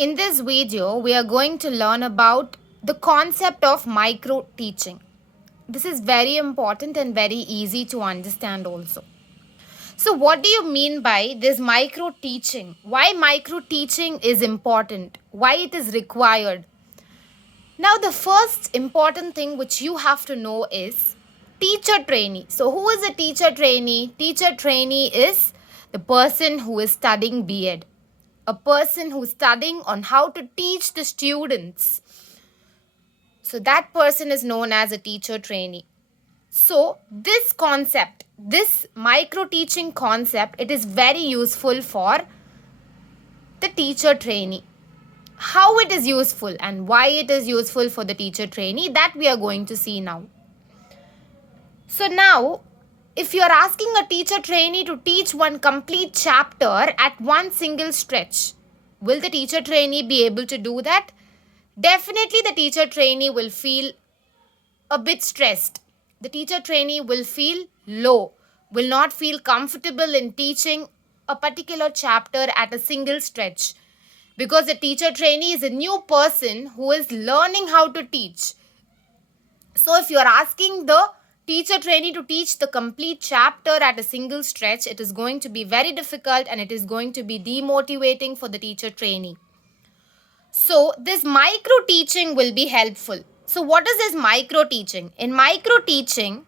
In this video, we are going to learn about the concept of micro teaching. This is very important and very easy to understand also. So, what do you mean by this micro teaching? Why micro teaching is important? Why it is required? Now, the first important thing which you have to know is teacher trainee. So, who is a teacher trainee? Teacher trainee is the person who is studying B.Ed, a person who's studying on how to teach the students. So, that person is known as a teacher trainee. So, this concept, this micro teaching concept, it is very useful for the teacher trainee. How it is useful and why it is useful for the teacher trainee, that we are going to see now. So now, if you are asking a teacher trainee to teach one complete chapter at one single stretch, will the teacher trainee be able to do that? Definitely the teacher trainee will feel a bit stressed. The teacher trainee will feel low, will not feel comfortable in teaching a particular chapter at a single stretch. Because a teacher trainee is a new person who is learning how to teach. So if you are asking the teacher trainee to teach the complete chapter at a single stretch, it is going to be very difficult and it is going to be demotivating for the teacher trainee. So this micro teaching will be helpful. So what is this micro teaching? In micro teaching,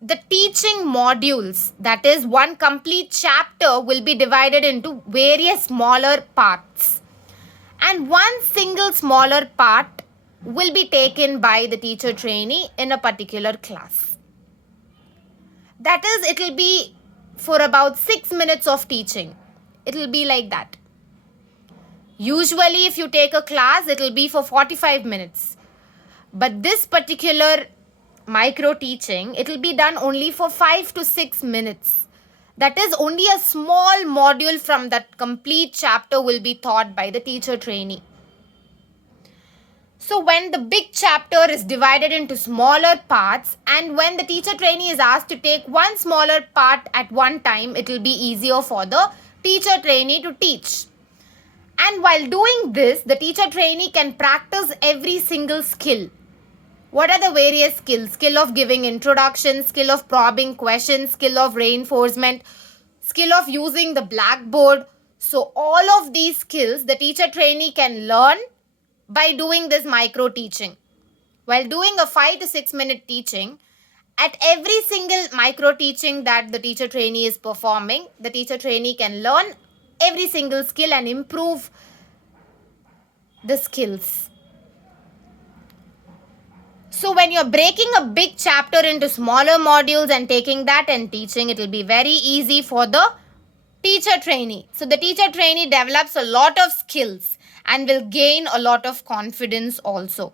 the teaching modules, that is one complete chapter, will be divided into various smaller parts. And one single smaller part will be taken by the teacher trainee in a particular class. That is, it will be for about 6 minutes of teaching. It will be like that. Usually, if you take a class, it will be for 45 minutes. But this particular micro teaching, it will be done only for 5 to 6 minutes. That is, only a small module from that complete chapter will be taught by the teacher trainee. So when the big chapter is divided into smaller parts and when the teacher trainee is asked to take one smaller part at one time, it will be easier for the teacher trainee to teach. And while doing this, the teacher trainee can practice every single skill. What are the various skills? Skill of giving introduction, skill of probing questions, skill of reinforcement, skill of using the blackboard. So all of these skills the teacher trainee can learn by doing this micro teaching. While doing a 5 to 6 minute teaching, at every single micro teaching that the teacher trainee is performing, the teacher trainee can learn every single skill and improve the skills. So when you're breaking a big chapter into smaller modules and taking that and teaching, it will be very easy for the teacher trainee. So the teacher trainee develops a lot of skills and will gain a lot of confidence also.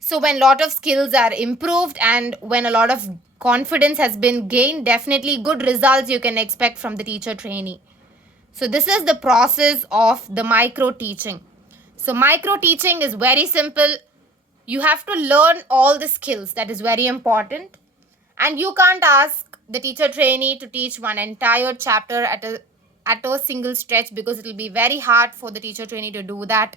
So when a lot of skills are improved and when a lot of confidence has been gained, definitely good results you can expect from the teacher trainee. So this is the process of the micro teaching. So micro teaching is very simple. You have to learn all the skills. That is very important. And you can't ask the teacher trainee to teach one entire chapter at a single stretch because it will be very hard for the teacher trainee to do that.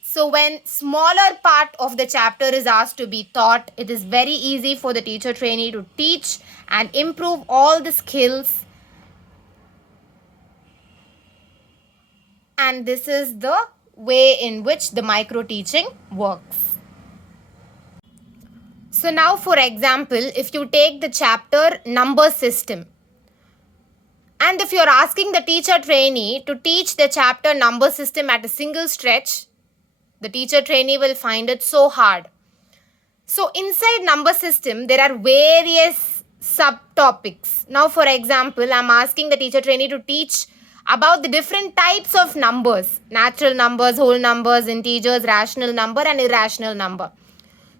So when smaller part of the chapter is asked to be taught, it is very easy for the teacher trainee to teach and improve all the skills. And this is the way in which the micro teaching works. So now, for example, if you take the chapter number system, and if you are asking the teacher trainee to teach the chapter number system at a single stretch, the teacher trainee will find it so hard. So inside number system, there are various subtopics. Now, for example, I am asking the teacher trainee to teach about the different types of numbers: natural numbers, whole numbers, integers, rational number and irrational number.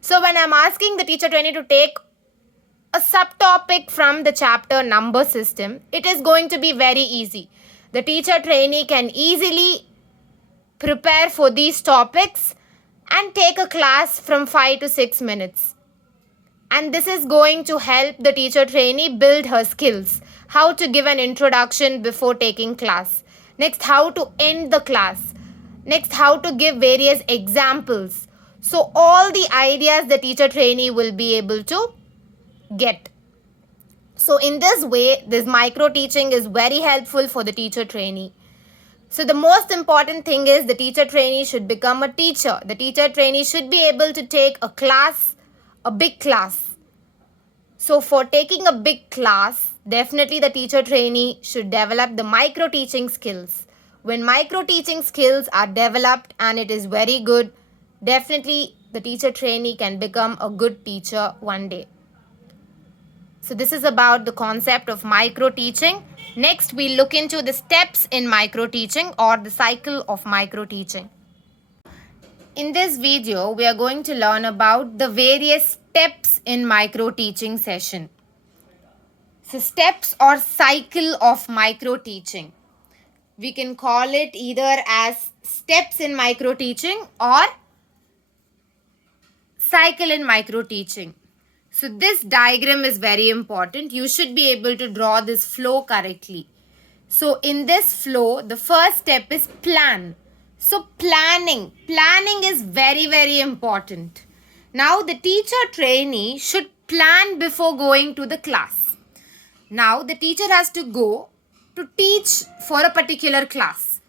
So when I am asking the teacher trainee to take a subtopic from the chapter number system, it is going to be very easy. The teacher trainee can easily prepare for these topics and take a class from 5 to 6 minutes. And this is going to help the teacher trainee build her skills. How to give an introduction before taking class. Next, how to end the class. Next, how to give various examples. So all the ideas the teacher trainee will be able to get. So in this way, this micro teaching is very helpful for the teacher trainee. So the most important thing is the teacher trainee should become a teacher. The teacher trainee should be able to take a class, a big class. So for taking a big class, definitely the teacher trainee should develop the micro teaching skills. When micro teaching skills are developed and it is very good, definitely the teacher trainee can become a good teacher one day. So this is about the concept of micro teaching. Next, we look into the steps in micro teaching or the cycle of micro teaching. In this video, we are going to learn about the various steps in micro teaching session. So steps or cycle of micro teaching. We can call it either as steps in micro teaching or cycle in micro teaching. So this diagram is very important. You should be able to draw this flow correctly. So in this flow, the first step is plan. So planning is very important. Now the teacher trainee should plan before going to the class. Now the teacher has to go to teach for a particular class.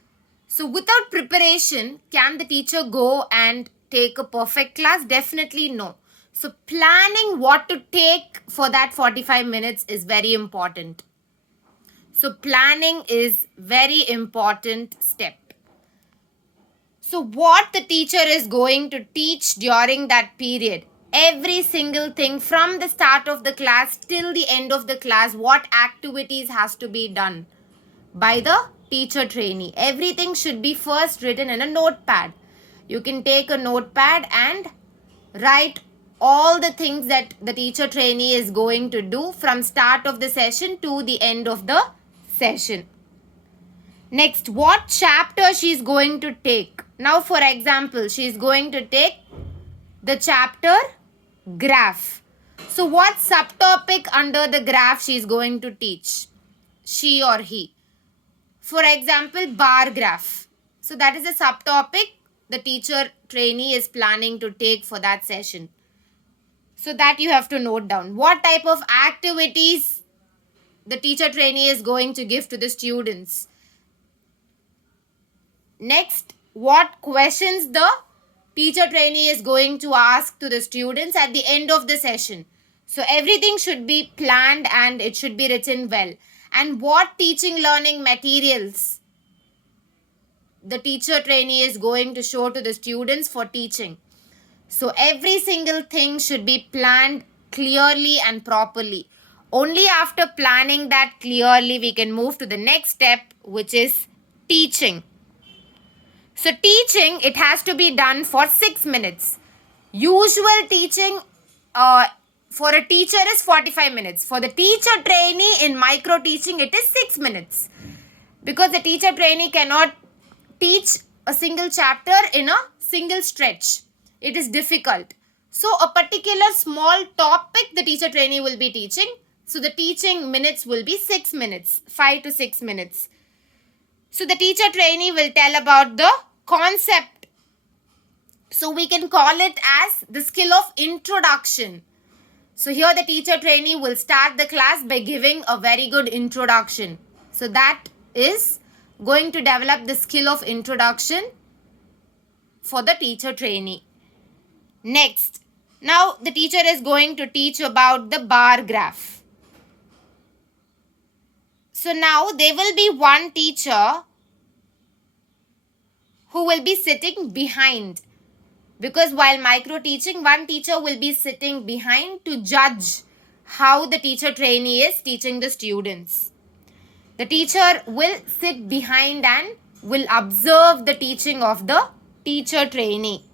So without preparation, can the teacher go and take a perfect class? Definitely no. So planning what to take for that 45 minutes is very important. So planning is very important step. So what the teacher is going to teach during that period, every single thing from the start of the class till the end of the class, what activities has to be done by the teacher trainee. Everything should be first written in a notepad. You can take a notepad and write all the things that the teacher trainee is going to do from start of the session to the end of the session. Next, what chapter she is going to take. Now, for example, she is going to take the chapter graph. So, what subtopic under the graph she is going to teach? She or he. For example, bar graph. So, that is a subtopic the teacher trainee is planning to take for that session. So, that you have to note down. What type of activities the teacher trainee is going to give to the students. Next, what questions the teacher trainee is going to ask to the students at the end of the session. So everything should be planned and it should be written well. And what teaching learning materials the teacher trainee is going to show to the students for teaching. So every single thing should be planned clearly and properly. Only after planning that clearly we can move to the next step, which is teaching. So teaching, it has to be done for 6 minutes. Usual teaching for a teacher is 45 minutes. For the teacher trainee in micro teaching, it is 6 minutes. Because the teacher trainee cannot teach a single chapter in a single stretch. It is difficult. So a particular small topic the teacher trainee will be teaching. So the teaching minutes will be 6 minutes, 5 to 6 minutes. So the teacher trainee will tell about the concept. So we can call it as the skill of introduction. So here the teacher trainee will start the class by giving a very good introduction. So that is going to develop the skill of introduction for the teacher trainee. Next, now the teacher is going to teach about the bar graph. So now there will be one teacher who will be sitting behind. Because while micro teaching, one teacher will be sitting behind to judge how the teacher trainee is teaching the students. The teacher will sit behind and will observe the teaching of the teacher trainee.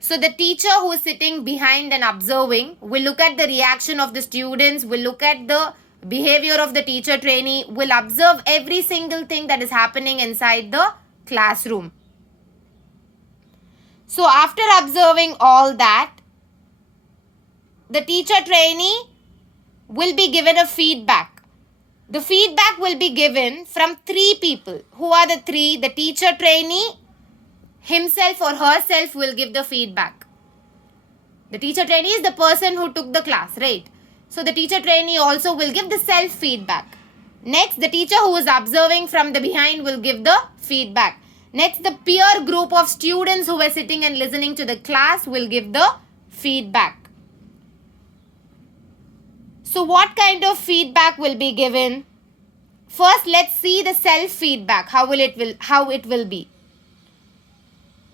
So the teacher who is sitting behind and observing will look at the reaction of the students, will look at the behavior of the teacher trainee, will observe every single thing that is happening inside the classroom. So after observing all that, the teacher trainee will be given a feedback. The feedback will be given from three people. Who are the three? The teacher trainee himself or herself will give the feedback. The teacher trainee is the person who took the class, right? So the teacher trainee also will give the self feedback. Next, the teacher who is observing from the behind will give the feedback. Next, the peer group of students who were sitting and listening to the class will give the feedback. So what kind of feedback will be given? First, let's see the self feedback, how it will be.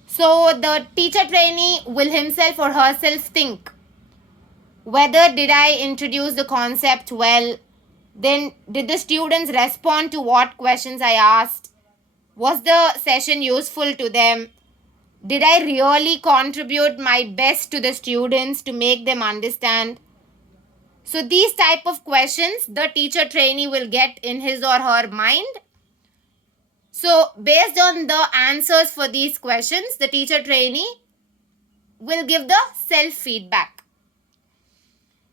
So the teacher trainee will himself or herself think whether did I introduce the concept well, then did the students respond to what questions I asked, was the session useful to them, did I really contribute my best to the students to make them understand. So these type of questions the teacher trainee will get in his or her mind. So based on the answers for these questions, the teacher trainee will give the self feedback.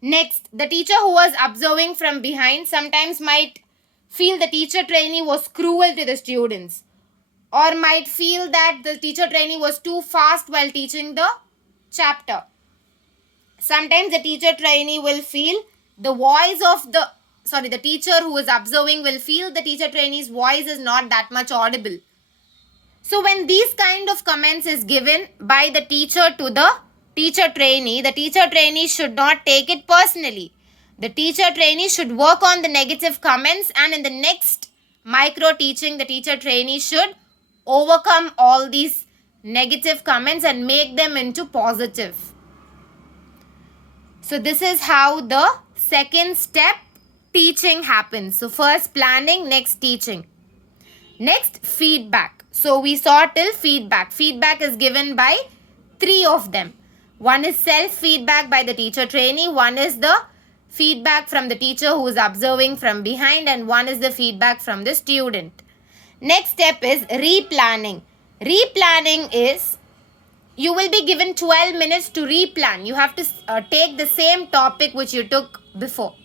Next, the teacher who was observing from behind sometimes might feel the teacher trainee was cruel to the students, or might feel that the teacher trainee was too fast while teaching the chapter. Sometimes the teacher trainee will feel the teacher who is observing will feel the teacher trainee's voice is not that much audible. So when these kind of comments is given by the teacher to the teacher trainee should not take it personally. The teacher trainee should work on the negative comments, and in the next micro teaching, the teacher trainee should overcome all these negative comments and make them into positive. So this is how the second step teaching happens. So first planning, next teaching. Next feedback. So we saw till feedback. Feedback is given by three of them. One is self feedback by the teacher trainee. One is the feedback from the teacher who is observing from behind, and one is the feedback from the student. Next step is replanning. Replanning is you will be given 12 minutes to replan. You have to take the same topic which you took before.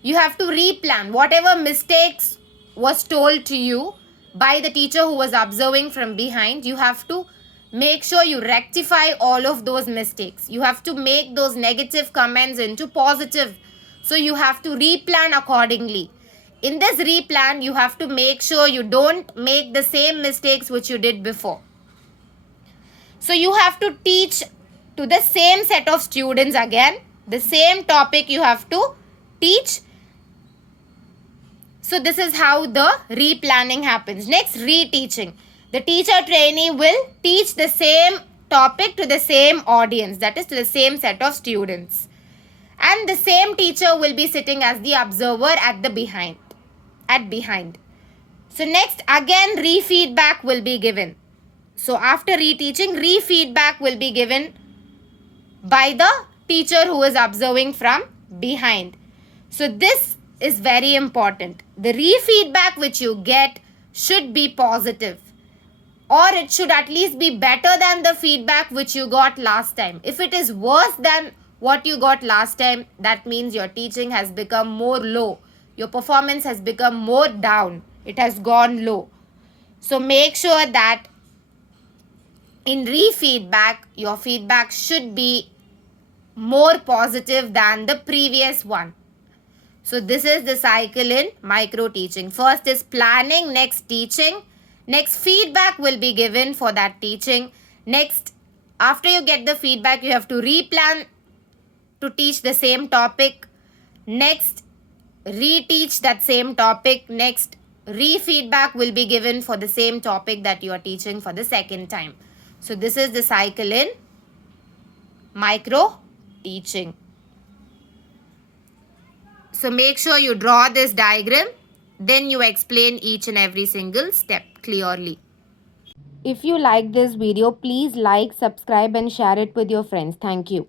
You have to replan whatever mistakes was told to you by the teacher who was observing from behind. You have to make sure you rectify all of those mistakes. You have to make those negative comments into positive. So you have to replan accordingly. In this replan, you have to make sure you don't make the same mistakes which you did before. So you have to teach to the same set of students again. The same topic you have to teach. So this is how the replanning happens. Next, reteaching. The teacher trainee will teach the same topic to the same audience, that is to the same set of students. And the same teacher will be sitting as the observer at behind. So next, again re-feedback will be given. So after reteaching, re-feedback will be given by the teacher who is observing from behind. So this is very important. The re-feedback which you get should be positive, or it should at least be better than the feedback which you got last time. If it is worse than what you got last time, that means your teaching has become more low. Your performance has become more down. It has gone low. So make sure that in re-feedback, your feedback should be more positive than the previous one. So this is the cycle in micro teaching. First is planning, next teaching. Next, feedback will be given for that teaching. Next, after you get the feedback, you have to replan to teach the same topic. Next, reteach that same topic. Next, re-feedback will be given for the same topic that you are teaching for the second time. So this is the cycle in micro teaching. So make sure you draw this diagram, then you explain each and every single step clearly. If you like this video, please like, subscribe and share it with your friends. Thank you.